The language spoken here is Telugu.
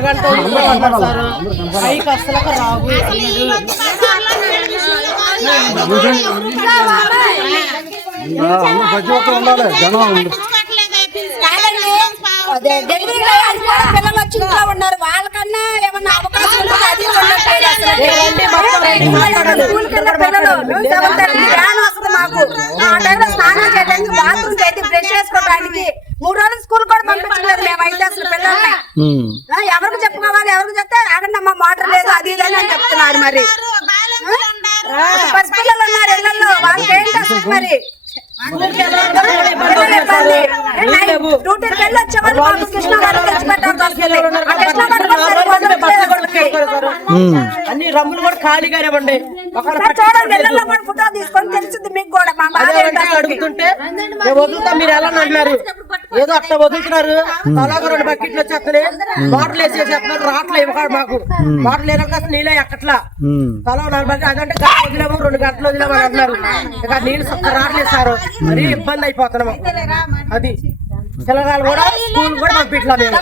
సార్. పైకి అసలు రావు ప్రతి ఒక్కరు ఉండాలి జనం డెలివరీ పిల్లలు వచ్చి ఇంట్లో ఉన్నారు. వాళ్ళకన్నా ఏమన్నా అవకాశం అది మాకు. ఆ టైంలో స్నానం చేయడానికి అయితే బ్రష్ చేసుకోవడానికి మూడు రోజులు స్కూల్ కూడా పంపించలేదు. మేము అయితే అసలు పిల్లల్ని ఎవరికి చెప్పుకోవాలి ఎవరికి చెప్తే ఆగండి అమ్మ మోటార్ లేదు అది ఇది అని చెప్తున్నారు మరి. ఆ, పసి పిల్లలు ఉన్నారు ఇళ్ళలో వాళ్ళకి ఏంటి అసలు మరి? డ్యూటీకి వెళ్ళి వచ్చేవాళ్ళు మాకు కృష్ణ గారు. అన్ని రమ్ములు కూడా ఖాళీగానే ఉండే. చూడండి కూడా ఫోటో తీసుకొని తెలిసింది మీకు కూడా మా బాధ అడుగుతుంటే నేను వదులుతా మీరు ఎలా అంటున్నారు ఏదో అట్లా వదులుతున్నారు. అలాగ రెండు బకెట్లు వచ్చేస్తున్నాయి. వాటర్ వేసేసేస్తున్నారు రావట్లే ఇవ్వకాడు మాకు. వాటర్ లేనక అసలు నీళ్ళే ఎక్కట్లా. తల నాలుగు బకెట్ అదంటే గంట వదిలేము రెండు గంటలు వదిలేము అని అంటున్నారు ఇక నీళ్ళు సొక్క రావట్లేదు సార్. మరీ ఇబ్బంది అయిపోతున్నాము. అది. పిల్లగాళ్ళు కూడా స్కూల్ కూడా పంపించలేదు